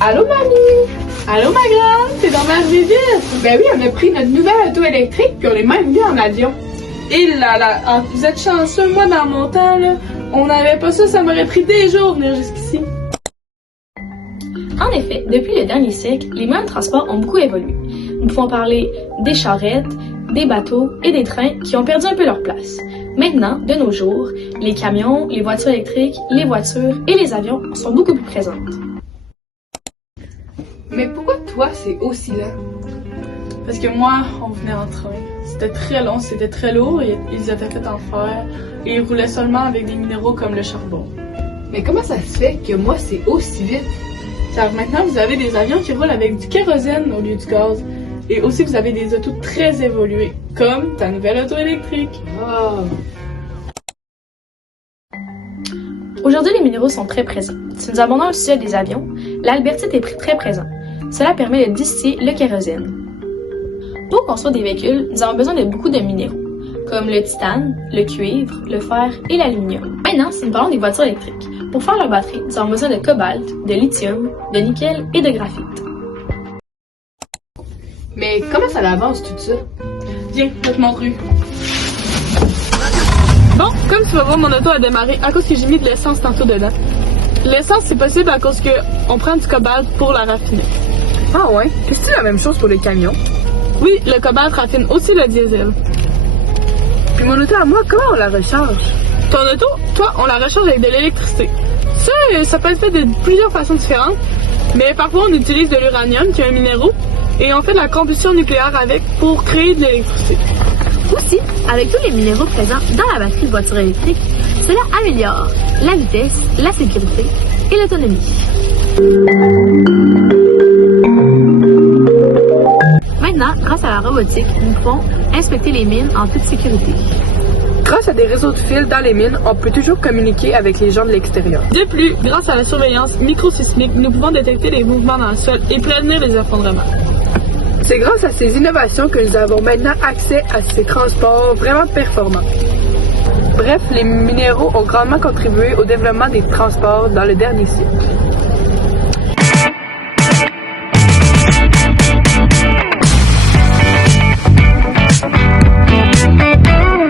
Allô, mamie? Allô, ma grande? C'est dans ma visite? Ben oui, on a pris notre nouvelle auto électrique puis on est même venu en avion. Et là là, ah, vous êtes chanceux, moi dans mon temps, là, on n'avait pas ça, ça m'aurait pris des jours venir jusqu'ici. En effet, depuis le dernier siècle, les moyens de transport ont beaucoup évolué. Nous pouvons parler des charrettes, des bateaux et des trains qui ont perdu un peu leur place. Maintenant, de nos jours, les camions, les voitures électriques, les voitures et les avions sont beaucoup plus présentes. Mais pourquoi toi, c'est aussi lent? Parce que moi, on venait en train. C'était très long, c'était très lourd, et ils étaient faits en fer, et ils roulaient seulement avec des minéraux comme le charbon. Mais comment ça se fait que moi, c'est aussi vite? Car maintenant, vous avez des avions qui roulent avec du kérosène au lieu du gaz. Et aussi, vous avez des autos très évoluées, comme ta nouvelle auto électrique. Oh. Aujourd'hui, les minéraux sont très présents. Si nous abordons le sujet des avions, l'albertite est très présent. Cela permet de distiller le kérosène. Pour construire des véhicules, nous avons besoin de beaucoup de minéraux, comme le titane, le cuivre, le fer et l'aluminium. Maintenant, si nous parlons des voitures électriques, pour faire leur batterie, nous avons besoin de cobalt, de lithium, de nickel et de graphite. Mais comment ça avance tout ça? Viens, je te montre. Bon, comme tu vas voir, mon auto a démarré à cause que j'ai mis de l'essence tantôt dedans. L'essence, c'est possible à cause qu'on prend du cobalt pour la raffiner. Ah ouais? Est-ce que c'est la même chose pour les camions? Oui, le cobalt raffine aussi le diesel. Puis mon auto à moi, comment on la recharge? Ton auto, toi, on la recharge avec de l'électricité. Ça peut être fait de plusieurs façons différentes, mais parfois on utilise de l'uranium, qui est un minéraux, et on fait de la combustion nucléaire avec pour créer de l'électricité. Aussi, avec tous les minéraux présents dans la batterie de voiture électrique, cela améliore la vitesse, la sécurité et l'autonomie. Maintenant, grâce à la robotique, nous pouvons inspecter les mines en toute sécurité. Grâce à des réseaux de fils dans les mines, on peut toujours communiquer avec les gens de l'extérieur. De plus, grâce à la surveillance microsismique, nous pouvons détecter les mouvements dans le sol et prévenir les effondrements. C'est grâce à ces innovations que nous avons maintenant accès à ces transports vraiment performants. Bref, les minéraux ont grandement contribué au développement des transports dans le dernier siècle.